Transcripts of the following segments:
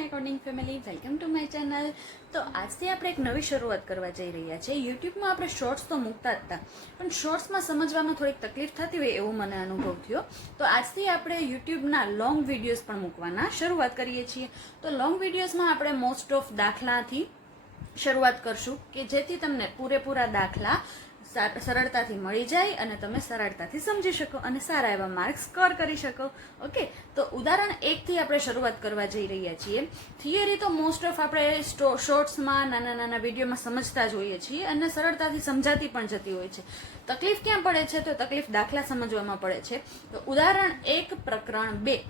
My accounting family, welcome to my channel. તો આજથી આપણે એક નવી શરૂઆત કરવા જઈ રહ્યા છીએ. યુટ્યુબમાં આપણે શોર્ટ્સ તો મૂકતા જ હતા, પણ શોર્ટ્સમાં સમજવામાં થોડીક તકલીફ થતી હોય એવો મને અનુભવ થયો. તો આજથી આપણે યુટ્યુબના લોંગ વિડીયોઝ પણ મૂકવાના શરૂઆત કરીએ છીએ. તો લોંગ વિડીયોઝમાં આપણે મોસ્ટ ઓફ દાખલાથી શરૂઆત કરશું કે જેથી તમને પૂરેપૂરા દાખલા સરળતાથી મળી જાય અને તમે સરળતાથી સમજી શકો અને સારા એવા માર્ક્સ સ્કોર કરી શકો. ઓકે, તો ઉદાહરણ 1 થી આપણે શરૂઆત કરવા જઈ રહ્યા છીએ. થિયરી તો મોસ્ટ ઓફ આપણે શોર્ટ્સમાં નાના નાના વિડીયોમાં સમજતા જ હોઈએ છીએ અને સરળતાથી સમજાતી પણ જતી હોય છે. તકલીફ ક્યાં પડે છે? તો તકલીફ દાખલા સમજવામાં પડે છે. તો ઉદાહરણ 1 પ્રકરણ 2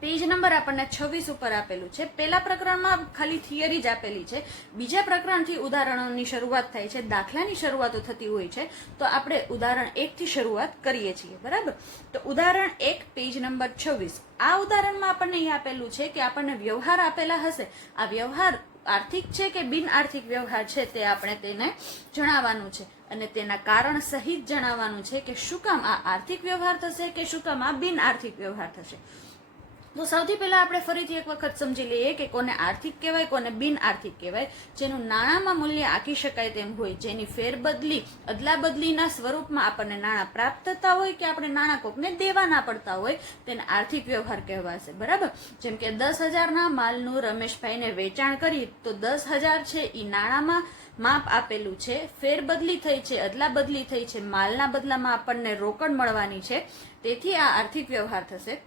પેજ નંબર આપણને 26 ઉપર આપેલું છે. પહેલા પ્રકરણમાં ખાલી થિયરી જ આપેલી છે. બીજા પ્રકરણથી ઉદાહરણોની શરૂઆત થાય છે, દાખલાની શરૂઆતો થતી હોય છે. તો આપણે ઉદાહરણ 1 થી શરૂઆત કરીએ છીએ, બરાબર? તો ઉદાહરણ 1 પેજ નંબર 26. આ ઉદાહરણમાં આપણને એ આપેલું છે કે આપણને વ્યવહાર આપેલા હશે. આ વ્યવહાર આર્થિક છે કે બિન આર્થિક વ્યવહાર છે તે આપણે તેને જણાવવાનું છે અને તેના કારણ સહિત જણાવવાનું છે કે શું કામ આ આર્થિક વ્યવહાર થશે કે શું કામ આ બિન આર્થિક વ્યવહાર થશે. તો સૌથી પહેલા આપણે ફરીથી એક વખત સમજી લઈએ કે કોને આર્થિક કહેવાય, કોને બિન આર્થિક કહેવાય. જેનું નાણાંમાં મૂલ્ય આંકી શકાય તેમ હોય, જેની ફેરબદલી અદલા બદલીના સ્વરૂપમાં આપણને નાણાં પ્રાપ્ત થતા હોય કે આપણે નાણાં કોકને દેવાના પડતા હોય, તેને આર્થિક વ્યવહાર કહેવાશે, બરાબર? જેમ કે 10,000ના માલનું રમેશભાઈને વેચાણ કરી તો 10,000 છે એ નાણાંમાં માપ આપેલું છે, ફેરબદલી થઈ છે, અદલા બદલી થઈ છે, માલના બદલામાં આપણને રોકડ મળવાની છે, તેથી આ આર્થિક વ્યવહાર થશે.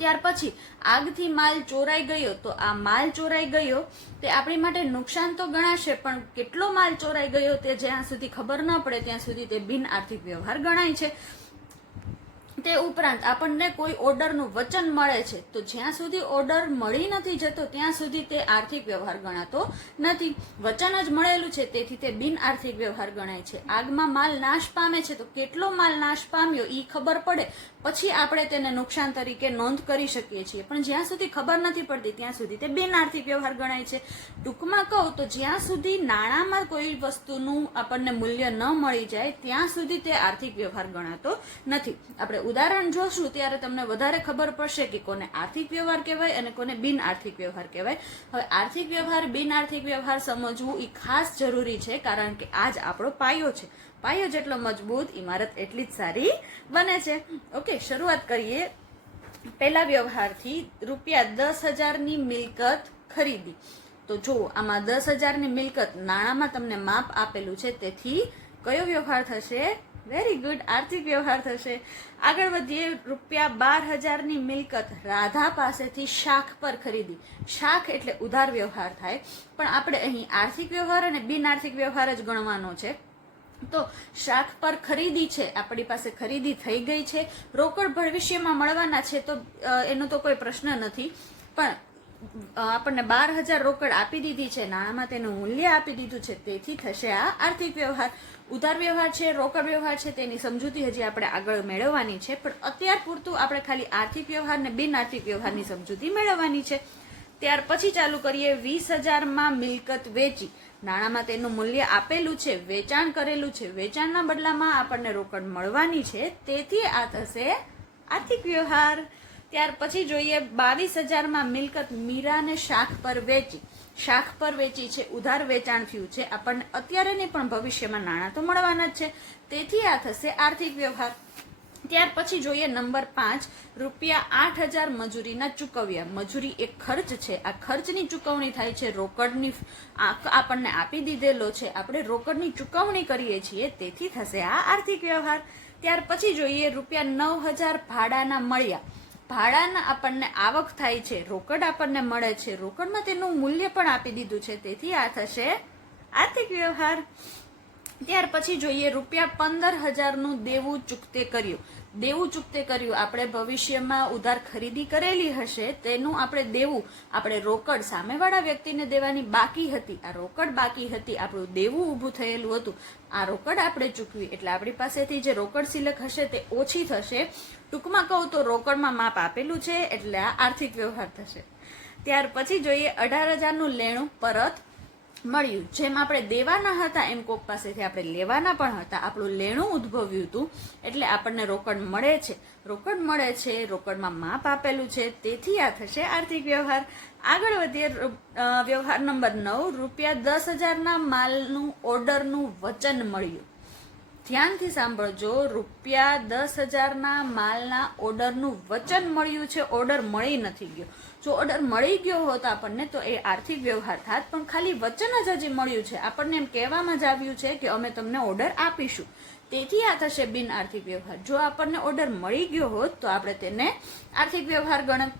ત્યાર પછી આગથી માલ ચોરાઈ ગયો, તો આ માલ ચોરાઈ ગયો તે આપણી માટે નુકસાન તો ગણાશે, પણ કેટલો માલ ચોરાઈ ગયો તે જ્યાં સુધી ખબર ન પડે ત્યાં સુધી તે બિન આર્થિક વ્યવહાર ગણાય છે. તે ઉપરાંત આપણને કોઈ ઓર્ડરનું વચન મળે છે, તો જ્યાં સુધી ઓર્ડર મળી નથી જતો ત્યાં સુધી તે આર્થિક વ્યવહાર ગણાતો નથી. વચન જ મળેલું છે તેથી તે બિન આર્થિક વ્યવહાર ગણાય છે. આગમાં માલ નાશ પામે છે, તો કેટલો માલ નાશ પામ્યો એ ખબર પડે પછી આપણે તેને નુકસાન તરીકે નોંધ કરી શકીએ છીએ, પણ જ્યાં સુધી ખબર નથી પડતી ત્યાં સુધી તે બિન આર્થિક વ્યવહાર ગણાય છે. ટૂંકમાં કહું તો જ્યાં સુધી નાણાંમાં કોઈ વસ્તુનું આપણને મૂલ્ય ન મળી જાય ત્યાં સુધી તે આર્થિક વ્યવહાર ગણાતો નથી. આપણે ઉદાહરણ જોશું ત્યારે તમને વધારે ખબર પડશે કે કોને આર્થિક વ્યવહાર કહેવાય અને કોને બિન આર્થિક વ્યવહાર કહેવાય. હવે આર્થિક વ્યવહાર બિન આર્થિક વ્યવહાર સમજવું એ ખાસ જરૂરી છે, કારણ કે આ જ આપણો પાયો છે. પાયો જેટલો મજબૂત, ઇમારત એટલી જ સારી બને છે. ઓકે, શરૂઆત કરીએ. પહેલા વ્યવહારથી ₹10,000ની મિલકત ખરીદી. તો જો આમાં 10,000ની મિલકત નાણાંમાં તમને માપ આપેલું છે, તેથી કયો વ્યવહાર થશે? વેરી ગુડ, આર્થિક વ્યવહાર થશે. આગળ વધીએ. ₹12,000ની મિલકત રાધા પાસેથી શાખ પર ખરીદી. શાખ એટલે ઉધાર વ્યવહાર થાય, પણ આપણે અહીં આર્થિક વ્યવહાર અને બિન આર્થિક વ્યવહાર જ ગણવાનો છે. તો શાખ પર ખરીદી છે, આપણી પાસે ખરીદી થઈ ગઈ છે, રોકડ ભવિષ્યમાં મળવાના છે, તો એનો તો કોઈ પ્રશ્ન નથી, પણ આપણને 12,000 રોકડ આપી દીધી છે, નાણાંમાં તેનું મૂલ્ય આપી દીધું છે, તેથી થશે આ આર્થિક વ્યવહાર. ઉધાર વ્યવહાર છે, રોકડ વ્યવહાર છે, તેની સમજૂતી હજી આપણે આગળ મેળવવાની છે, પણ અત્યાર પૂરતું આપણે ખાલી આર્થિક વ્યવહાર અને બિન આર્થિક વ્યવહારની સમજૂતી મેળવવાની છે. ત્યાર પછી ચાલુ કરીએ. 20,000માં મિલકત વેચી. નાણાંમાં તેનું મૂલ્ય આપેલું છે, વેચાણ કરેલું છે, વેચાણના બદલામાં આપણને રોકડ મળવાની છે, તેથી આ થશે આર્થિક વ્યવહાર. ત્યાર પછી જોઈએ. 22,000માં મિલકત મીરાને શાખ પર વેચી. શાખ પર વેચી છે, ઉધાર વેચાણ થયું છે, આપણને અત્યારે નહીં પણ ભવિષ્યમાં નાણાં તો મળવાના જ છે, તેથી આ થશે આર્થિક વ્યવહાર. ત્યાર પછી જોઈએ નંબર 5. ₹8,000 મજૂરીના ચૂકવ્યા. મજૂરી એક ખર્ચ છે, આ ખર્ચની ચૂકવણી થાય છે, રોકડની આપણને આપી દીધેલો છે, આપણે રોકડની ચૂકવણી કરીએ છીએ, તેથી થશે આ આર્થિક વ્યવહાર. ત્યાર પછી જોઈએ. ₹9,000 ભાડાના મળ્યા. ભાડાના આપણને આવક થાય છે, રોકડ આપણને મળે છે, રોકડમાં તેનું મૂલ્ય પણ આપી દીધું છે, તેથી આ થશે આર્થિક વ્યવહાર. ત્યાર પછી જોઈએ. ₹15,000નું દેવું ચૂકતે કર્યું. દેવું ચૂકતે કર્યું, આપણે ભવિષ્યમાં ઉધાર ખરીદી કરેલી હશે તેનું આપણે દેવું, આપણે રોકડ સામેવાળા વ્યક્તિને દેવાની બાકી હતી, આ રોકડ બાકી હતી, આપણું દેવું ઊભું થયેલું હતું, આ રોકડ આપણે ચૂકવી, એટલે આપણી પાસેથી જે રોકડ સિલક હશે તે ઓછી થશે. ટૂંકમાં કહું તો રોકડમાં માપ આપેલું છે, એટલે આ આર્થિક વ્યવહાર થશે. ત્યાર પછી જોઈએ. 18,000નું લેણું પરત મળ્યું. જેમ આપણે દેવાના હતા એમ કોક પાસેથી આપણે લેવાના પણ હતા. આપણું લેણું ઉદ્ભવ્યું હતું એટલે આપણને રોકડ મળે છે. રોકડમાં માપ આપેલું છે, તેથી આ થશે આર્થિક વ્યવહાર. આગળ વધીએ. વ્યવહાર નંબર 9, ₹10,000 માલનું ઓર્ડરનું વચન મળ્યું. ધ્યાનથી સાંભળજો, ₹10,000 માલના ઓર્ડરનું વચન મળ્યું છે. ઓર્ડર મળી નથી ગયો. જો ઓર્ડર મળી ગયો હોત આપણને તો એ આર્થિક વ્યવહાર થાત, પણ ખાલી વચન જ હજી મળ્યું છે. આપણને એમ કહેવામાં જ આવ્યું છે કે અમે તમને ઓર્ડર આપીશું, તેથી આ થશે બિન આર્થિક વ્યવહાર. જો આપણને ઓર્ડર મળી ગયો હોત તો આપણે તેને આર્થિક વ્યવહાર ગણત.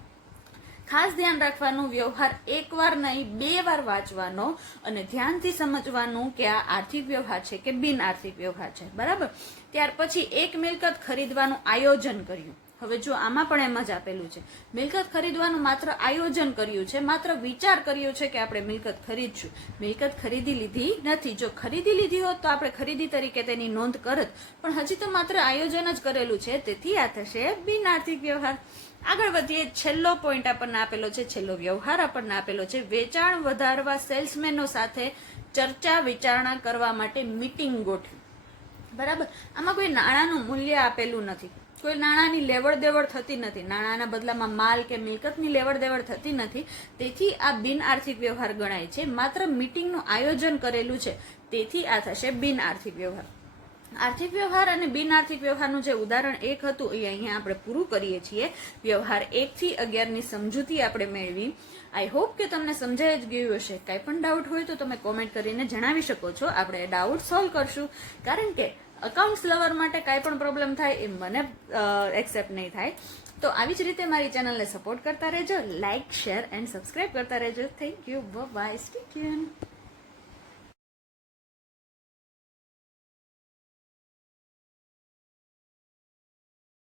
ખાસ ધ્યાન રાખવાનું, વ્યવહાર એકવાર નહીં 2 વાર વાંચવાનો અને ધ્યાનથી સમજવાનું કે આ આર્થિક વ્યવહાર છે કે બિન આર્થિક વ્યવહાર છે. બરાબર. ત્યાર પછી એક મિલકત ખરીદવાનું આયોજન કર્યું. હવે જો આમાં પણ એમ જ આપેલું છે, મિલકત ખરીદવાનું માત્ર આયોજન કર્યું છે, માત્ર વિચાર કર્યો છે કે આપણે મિલકત ખરીદશું. મિલકત ખરીદી લીધી નથી. જો ખરીદી લીધી હોત તો આપણે ખરીદી તરીકે તેની નોંધ કરત, પણ હજી તો માત્ર આયોજન જ કરેલું છે, તેથી આ થશે બિન આર્થિક વ્યવહાર. આગળ વધીએ. છેલ્લો પોઈન્ટ આપણને આપેલો છે, છેલ્લો વ્યવહાર આપણને આપેલો છે, વેચાણ વધારવા સેલ્સમેનો સાથે ચર્ચા વિચારણા કરવા માટે મીટિંગ ગોઠવી. બરાબર. આમાં કોઈ નાણાંનું મૂલ્ય આપેલું નથી, કોઈ નાણાંની લેવડ દેવડ થતી નથી, નાણાંના બદલામાં માલ કે મિલકતની લેવડ દેવડ થતી નથી, તેથી આ બિન આર્થિક વ્યવહાર ગણાય છે. માત્ર મીટિંગનું આયોજન કરેલું છે, તેથી આ થશે બિન આર્થિક વ્યવહાર. આર્થિક વ્યવહાર અને બિન આર્થિક વ્યવહારનું જે ઉદાહરણ 1 હતું એ અહીંયા આપણે પૂરું કરીએ છીએ. વ્યવહાર 1 થી 11 ની સમજૂતી આપણે મેળવી. આઈ હોપ કે તમને સમજાઈ જ ગયું હશે. કાંઈ પણ ડાઉટ હોય તો તમે કોમેન્ટ કરીને જણાવી શકો છો. આપણે ડાઉટ સોલ્વ કરશું, કારણ કે અકાઉન્ટ્સ લવર માટે કાંઈ પણ પ્રોબ્લેમ થાય એ મને એક્સેપ્ટ નહીં થાય. તો આવી જ રીતે મારી ચેનલને સપોર્ટ કરતા રહેજો. લાઇક, શેર એન્ડ સબસ્ક્રાઇબ કરતા રહેજો. Thank you. Bye. Stay tune.